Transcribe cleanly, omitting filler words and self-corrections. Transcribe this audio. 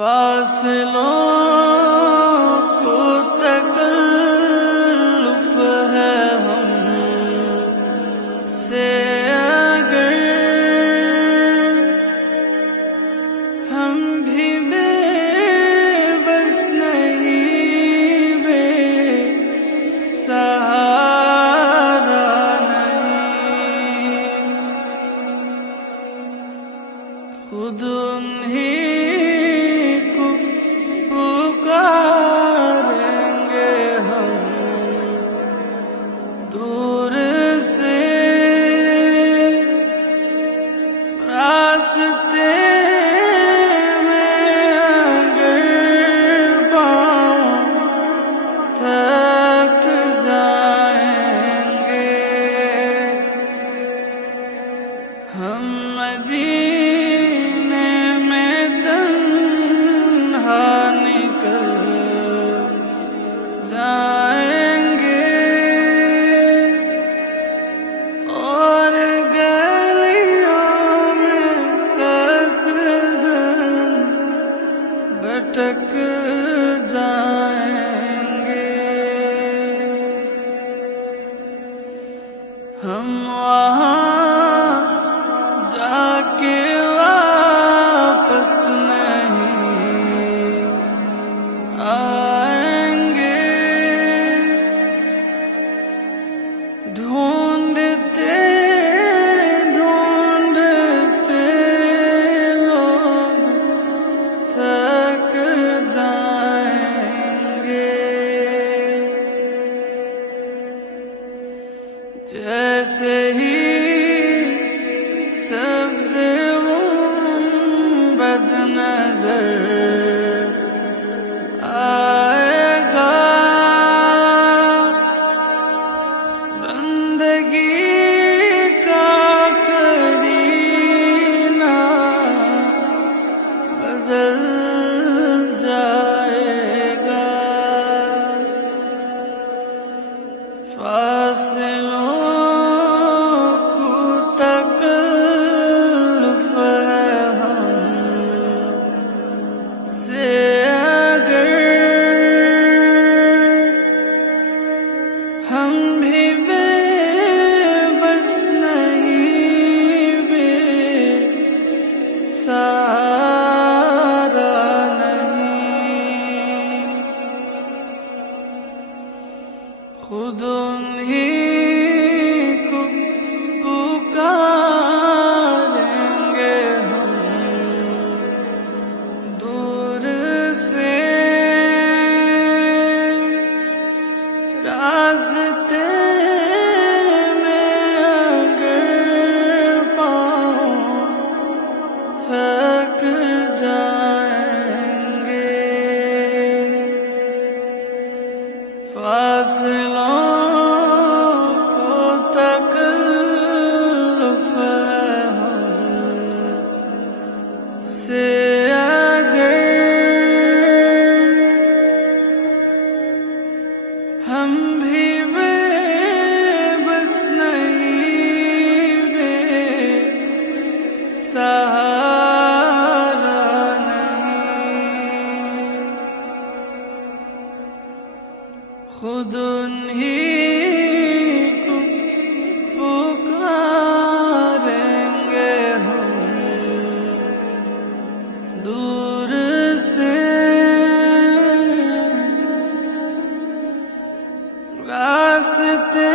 फासलों को तकल्लुफ़ है हमसे, अगर हम भी बेबस नहीं, बेसहारा नहीं, खुद उन्हीं पुकारेंगे हम दूर से, रास्ते में अगर पाँव थक जाएंगे, हम मदीने में तन्हा निकल जाएंगे और गलियों में कसदन भटक जाएंगे। हम वहाँ जाके वापस नहीं आएंगे, ढूंढते ढूंढते लोग थक जाएंगे। जैसे ही सब्ज़े गुंबद नजर आएगा, बंदगी का करीना बदल जाएगा। फासलों को तकल्लुफ़ है हमसे, अगर हम भी बेबस नहीं, बेसहारा नहीं, खुद उन्हीं को पुकारेंगे हम दूर से, रास्ते में अगर पाँव थक जाएंगे, फासलों को तकल्लुफ़ है हमसे, अगर हम भी बेबस नहीं, बेसहारा नहीं, खुद उन्हीं को पुकारेंगे हम दूर से, रास्ते